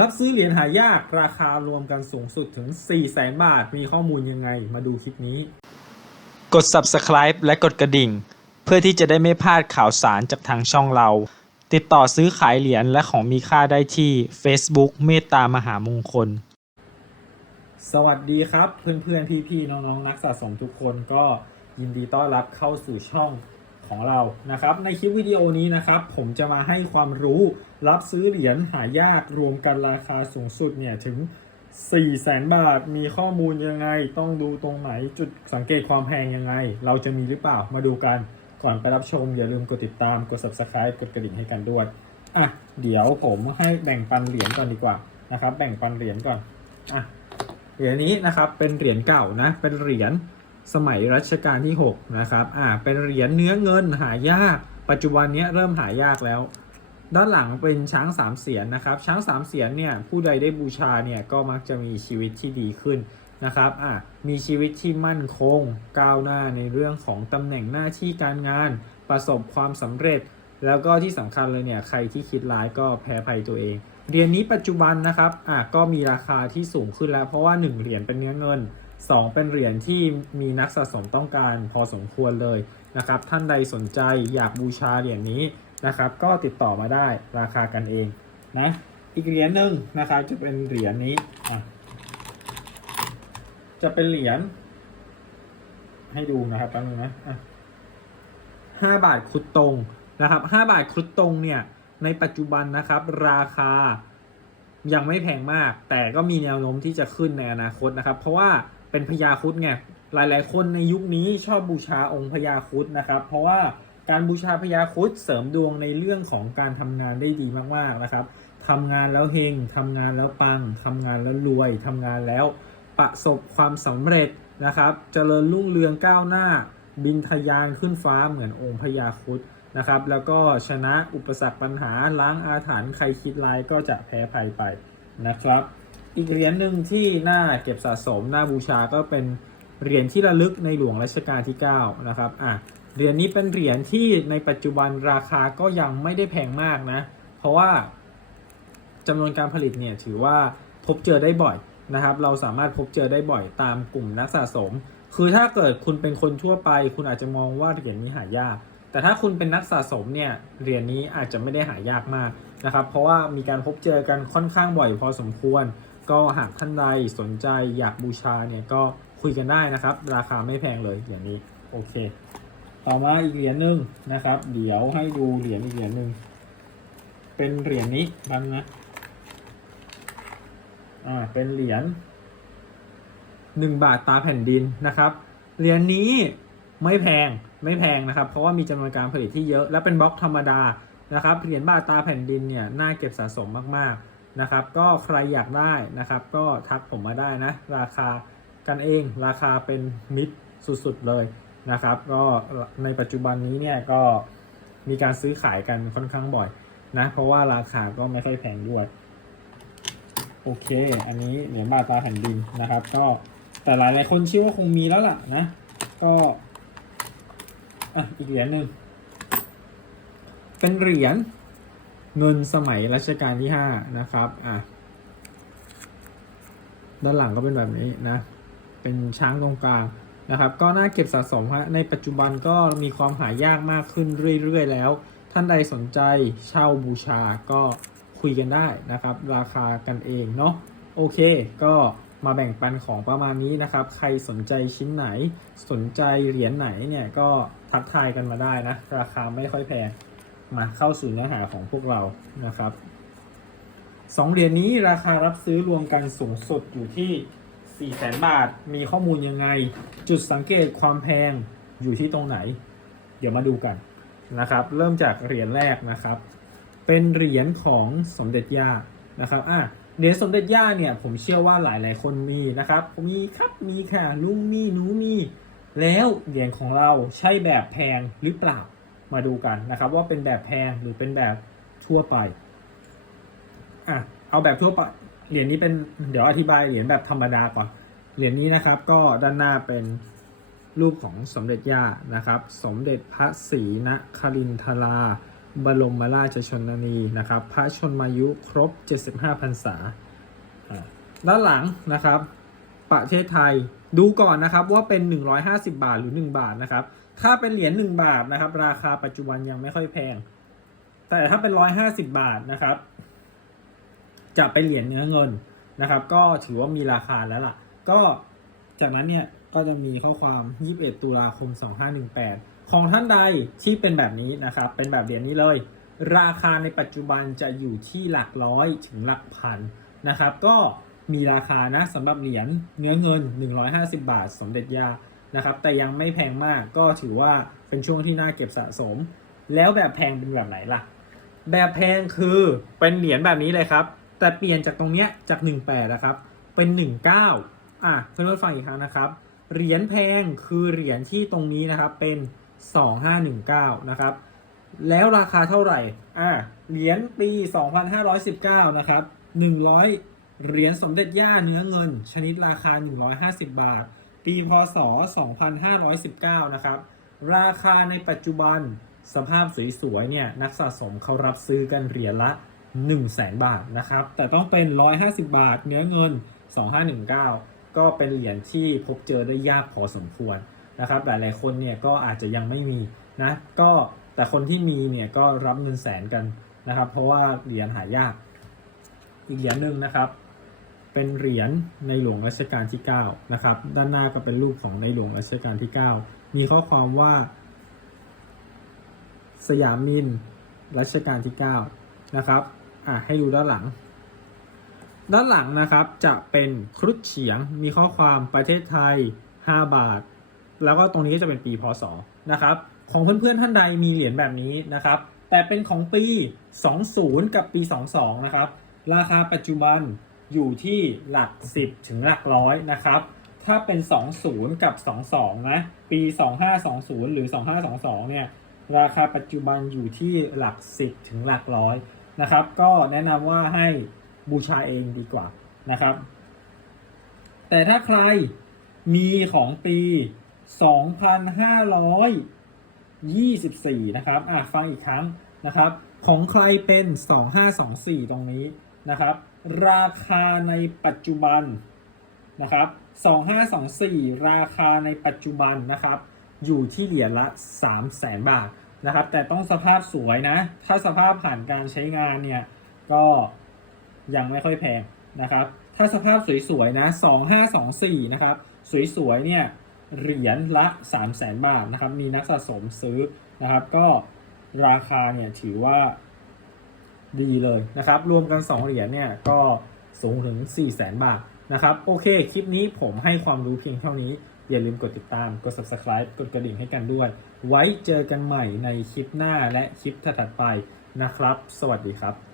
รับซื้อเหรียญหายากราคารวมกันสูงสุดถึง 4 0 0แสนบาท มีข้อมูลยังไงมาดูคลิปนี้ กด subscribe และกดกระดิ่ง เพื่อที่จะได้ไม่พลาดข่าวสารจากทางช่องเรา ติดต่อซื้อขายเหรียญและของมีค่าได้ที่ Facebook เมตตามหามงคล สวัสดีครับ เพื่อนๆ พี่ๆ น้องๆ นักสะสมทุกคนก็ยินดีต้อนรับเข้าสู่ช่อง ของเรานะครับในคลิปวิดีโอนี้นะครับ ผมจะมาให้ความรู้รับซื้อเหรียญหายากรวมกันราคาสูงสุดเนี่ยถึง 4 0 0แสนบาท มีข้อมูลยังไง ต้องดูตรงไหนจุดสังเกตความแพงยังไง เราจะมีหรือเปล่ามาดูกันก่อนไปรับชม อย่าลืมกดติดตามกด subscribe กดกระดิ่งให้กันด้วยอะเดี๋ยวผมให้แบ่งปันเหรียญก่อนดีกว่านะครับ แบ่งปันเหรียญก่อนอะเหรียญนี้นะครับเป็นเหรียญเก่านะเป็นเหรียญ สมัยรัชกาลที่ 6 นะครับอ่าเป็นเหรียญเนื้อเงินหายาก ปัจจุบันนี้เริ่มหายากแล้ว ด้านหลังเป็นช้างสามเสียนนะครับ ช้างสามเสียนเนี่ยผู้ใดได้บูชาเนี่ยก็มักจะมีชีวิตที่ดีขึ้นนะครับอ่ามีชีวิตที่มั่นคง ก้าวหน้าในเรื่องของตำแหน่งหน้าที่การงาน ประสบความสำเร็จ แล้วก็ที่สำคัญเลยเนี่ยใครที่คิดร้ายก็แพ้ภัยตัวเอง เหรียญนี้ปัจจุบันนะครับอะก็มีราคาที่สูงขึ้นแล้ว เพราะว่า 1 เหรียญเป็นเนื้อเงิน 2 เป็นเหรียญที่มีนักสะสมต้องการพอสมควรเลยนะครับ ท่านใดสนใจอยากบูชาเหรียญนี้นะครับ ก็ติดต่อมาได้ราคากันเองนะอีกเหรียญหนึ่งนะครับจะเป็นเหรียญนี้ะจะเป็นเหรียญให้ดูนะครับแป๊บนึงนะอะห้าบาทคุดตรงนะครับห้าบาทคุดตรงเนี่ยในปัจจุบันนะครับ ราคายังไม่แพงมาก แต่ก็มีแนวโน้มที่จะขึ้นในอนาคตนะครับ เพราะว่า เป็นพญาครุดไงหลาย ๆ คนในยุคนี้ชอบบูชาองค์พญาครุดนะครับ เพราะว่าการบูชาพญาครุดเสริมดวงในเรื่องของการทำงานได้ดีมาก ๆ นะครับทำงานแล้วเฮงทำงานแล้วปังทำงานแล้วรวยทำงานแล้วประสบความสำเร็จนะครับเจริญรุ่งเรืองก้าวหน้า บินทะยานขึ้นฟ้าเหมือนองค์พญาครุดนะครับ แล้วก็ชนะอุปสรรคปัญหาล้างอาถรรพ์ใครคิดร้ายก็จะแพ้ภัยไปนะครับ อีกเหรียญหนึ่งที่น่าเก็บสะสมน่าบูชาก็เป็นเหรียญที่ระลึกในหลวงรัชกาลที่9นะครับอะเหรียญนี้เป็นเหรียญที่ในปัจจุบันราคาก็ยังไม่ได้แพงมากนะ เพราะว่าจำนวนการผลิตเนี่ยถือว่าพบเจอได้บ่อยนะครับ เราสามารถพบเจอได้บ่อยตามกลุ่มนักสะสม คือถ้าเกิดคุณเป็นคนทั่วไป คุณอาจจะมองว่าเหรียญนี้หายาก แต่ถ้าคุณเป็นนักสะสมเนี่ยเหรียญนี้อาจจะไม่ได้หายากมากนะครับ เพราะว่ามีการพบเจอกันค่อนข้างบ่อยพอสมควร ก็หากท่านใดสนใจอยากบูชาเนี่ยก็คุยกันได้นะครับ ราคาไม่แพงเลยอย่างนี้โอเค ต่อมาอีกเหรียญหนึ่งนะครับ เดี๋ยวให้ดูเหรียญอีกเหรียญหนึ่งเป็นเหรียญนี้บ้างนะอ่าเป็นเหรียญหนึ่งบาทตาแผ่นดินนะครับเหรียญนี้ไม่แพงไม่แพงนะครับ เพราะว่ามีจำนวนการผลิตที่เยอะ และเป็นบล็อกธรรมดานะครับเหรียญบาทตาแผ่นดินเนี่ยน่าเก็บสะสมมากๆ นะครับ ก็ใครอยากได้นะครับ ก็ทักผมมาได้นะ ราคากันเองราคาเป็นมิตรสุดๆเลยนะครับ ก็ในปัจจุบันนี้เนี่ยก็มีการซื้อขายกันค่อนข้างบ่อยนะ เพราะว่าราคาก็ไม่ค่อยแพงด้วย โอเค อันนี้เหรียญบาทตาแผ่นดินนะครับ ก็แต่หลายหลายคนเชื่อว่าคงมีแล้วล่ะนะ ก็อะอีกเหรียญหนึ่งเป็นเหรียญ เงินสมัยรัชกาลที่ห้านะครับอะด้านหลังก็เป็นแบบนี้นะ เป็นช้างตรงกลางนะครับ ก็น่าเก็บสะสมฮะ ในปัจจุบันก็มีความหายากมากขึ้นเรื่อยๆแล้ว ท่านใดสนใจเช่าบูชาก็คุยกันได้นะครับ ราคากันเองเนาะ โอเค ก็มาแบ่งปันของประมาณนี้นะครับ ใครสนใจชิ้นไหน สนใจเหรียญไหนเนี่ยก็ทักทายกันมาได้นะ ราคาไม่ค่อยแพง มาเข้าสู่เนื้อหาของพวกเรานะครับสองเหรียญนี้ราคารับซื้อรวมกันสูงสุดอยู่ที่ 4 0 0 0 0 0 บาท มีข้อมูลยังไง จุดสังเกตความแพงอยู่ที่ตรงไหน เดี๋ยวมาดูกันนะครับ เริ่มจากเหรียญแรกนะครับ เป็นเหรียญของสมเด็จย่านะครับอะเหรียญสมเด็จย่าเนี่ยผมเชื่อว่าหลายหลายๆคนมีนะครับ มีครับมีค่ะลุงมีหนูมี แล้วเหรียญของเราใช่แบบแพงหรือเปล่า มาดูกันนะครับ ว่าเป็นแบบแพงหรือเป็นแบบทั่วไปอะเอาแบบทั่วไปเหรียญนี้เป็นเดี๋ยวอธิบายเหรียญแบบธรรมดาก่อนเหรียญนี้นะครับก็ด้านหน้าเป็นรูปของสมเด็จย่านะครับ สมเด็จพระศรีนครินทราบรมราชชนนีนะครับ พระชนมายุครบ 75พรรษาอ่าด้านหลังนะครับ ประเทศไทย ดูก่อนนะครับว่าเป็น 150 บาทหรือ 1 บาทนะครับ ถ้าเป็นเหรียญ1บาทนะครับ ราคาปัจจุบันยังไม่ค่อยแพง แต่ถ้าเป็น 150 บาทนะครับ จะเป็นเหรียญเนื้อเงินนะครับ ก็ถือว่ามีราคาแล้วล่ะ ก็จากนั้นเนี่ยก็จะมีข้อความ 21 ตุลาคม 2518 ของท่านใดที่เป็นแบบนี้นะครับ เป็นแบบเหรียญนี้เลย ราคาในปัจจุบันจะอยู่ที่หลักร้อยถึงหลักพันนะครับ ก็ มีราคานะสำหรับเหรียญเนื้อเงิน 150 บาทสมเด็จยานะครับแต่ยังไม่แพงมากก็ถือว่าเป็นช่วงที่น่าเก็บสะสม แล้วแบบแพงเป็นแบบไหนล่ะ แบบแพงคือเป็นเหรียญแบบนี้เลยครับ แต่เปลี่ยนจากตรงเนี้ยจาก 18นะครับเป็น 19อะเพื่อนๆฟังอีกครั้งนะครับเหรียญแพงคือเหรียญที่ตรงนี้นะครับเป็น 2519นะครับแล้วราคาเท่าไหร่อะเหรียญปี 2519นะครับ100 เหรียญสมเด็จย่าเนื้อเงิน ชนิดราคา 150 บาท ปีพศ 2519 นะครับ ราคาในปัจจุบันสภาพสวยๆเนี่ยนักสะสมเขารับซื้อกันเหรียญละ 1 0 0 0 0แบาทนะครับ แต่ต้องเป็น 150 บาท เนื้อเงิน 2519 ก็เป็นเหรียญที่พบเจอได้ยากพอสมควรนะครับหลายๆคนเนี่ยก็อาจจะยังไม่มีนะก็แต่คนที่มีเนี่ยก็รับเงินแสนกันนะครับ เพราะว่าเหรียญหายากอีกเหรียญหนึ่งนะครับ เป็นเหรียญในหลวงรัชกาลที่9นะครับด้านหน้าก็เป็นรูปของในหลวงรัชกาลที่ 9 มีข้อความว่า สยามมินรัชกาลที่9นะครับอะให้ดูด้านหลัง ด้านหลังนะครับจะเป็นครุฑเฉียงมีข้อความประเทศไทย 5 บาท แล้วก็ตรงนี้ก็จะเป็นปีพศนะครับของเพื่อนๆท่านใดมีเหรียญแบบนี้นะครับ แต่เป็นของปี 20 กับปี 22 นะครับ ราคาปัจจุบัน อยู่ที่หลัก 10 ถึงหลักร้อยนะครับ ถ้าเป็น 20 กับ 22 นะ ปี 2520 หรือ 2522 เนี่ย ราคาปัจจุบันอยู่ที่หลัก 10 ถึงหลักร้อยนะครับ ก็แนะนำว่าให้บูชาเองดีกว่านะครับ แต่ถ้าใครมีของปี 2524 นะครับ อะ ฟังอีกครั้งนะครับ ของใครเป็น 2524 ตรงนี้ นะครับ ราคาในปัจจุบันนะครับ2524 ราคาในปัจจุบันนะครับ อยู่ที่เหรียญละ 3 0 0แสนบาทนะครับ แต่ต้องสภาพสวยนะ ถ้าสภาพผ่านการใช้งานเนี่ย ก็ยังไม่ค่อยแพงนะครับ ถ้าสภาพสวยๆนะ 2524 นะครับ สวยๆเนี่ยเหรียญละ 3 0 0แสนบาทนะครับ มีนักสะสมซื้อนะครับ ก็ราคาเนี่ยถือว่า ดีเลยนะครับ รวมกัน 2 เหรียญเนี่ยก็สูงถึง 4 0 0แสนบาทนะครับ โอเค คลิปนี้ผมให้ความรู้เพียงเท่านี้ อย่าลืมกดติดตาม กด subscribe กดกระดิ่งให้กันด้วย ไว้เจอกันใหม่ในคลิปหน้าและคลิปถัดไปนะครับ สวัสดีครับ